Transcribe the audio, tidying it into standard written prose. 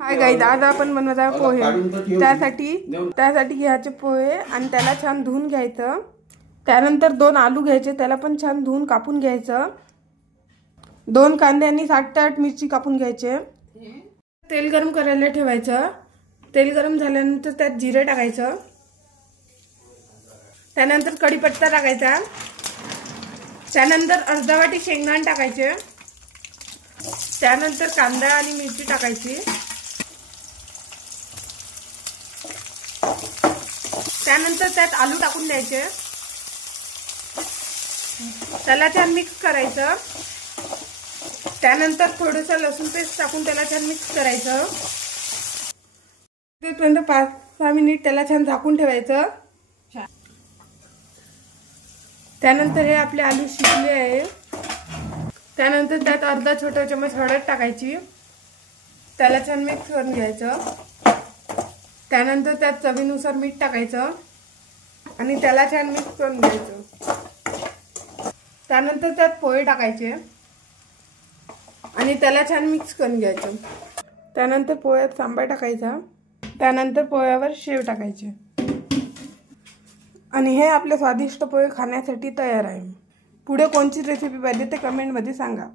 Hi guys, आज आपण बनवत आहोत पोहे। त्यासाठी घ्यायचे पोहे आणि त्याला छान धुवून घ्यायचं। त्यानंतर 2 आलू घ्यायचे, त्याला पण छान धुवून कापून घ्यायचं। 2 कांदे आणि 7 ते 8 मिरची कापून घ्यायचे। तेल गरम करायला ठेवायचं। तेल गरम झाल्यानंतर त्यात जिरे टाकायचं। त्यानंतर कढीपत्ता टाकायचा। त्यानंतर अर्धा वाटी शेंगदाणे टाकायचे। त्यानंतर कांदा आणि मिरची टाकायची। त्यानंतर त्यात आलू टाकून द्यायचे। त्याला छान मिक्स करायचं। त्यानंतर थोडंसं लसूण पेस्ट टाकून त्याला छान मिक्स करायचं। तोपर्यंत 5-6 मिनिट त्याला छान झाकून ठेवायचं। त्यानंतर हे आपले आलू शिजले आहे। त्यानंतर त्यात अर्धा छोटा चमच हळद टाकायची। त्याला छान मिक्स करून घ्यायचं। त्यानंतर त्यात चवीनुसार मीठ टाकायचं आणि त्याला छान मिक्स करून घ्यायचं। त्यानंतर त्यात पोहे टाकायचे आणि त्याला छान मिक्स करून घ्यायचं। त्यानंतर पोह्यात सांबार टाकायचा। त्यानंतर पोह्यावर शेव टाकायचे आणि हे आपले स्वादिष्ट पोहे खाण्यासाठी तयार आहे। पुढे कोणची रेसिपी पाहिजे ते कमेंट मध्ये सांगा।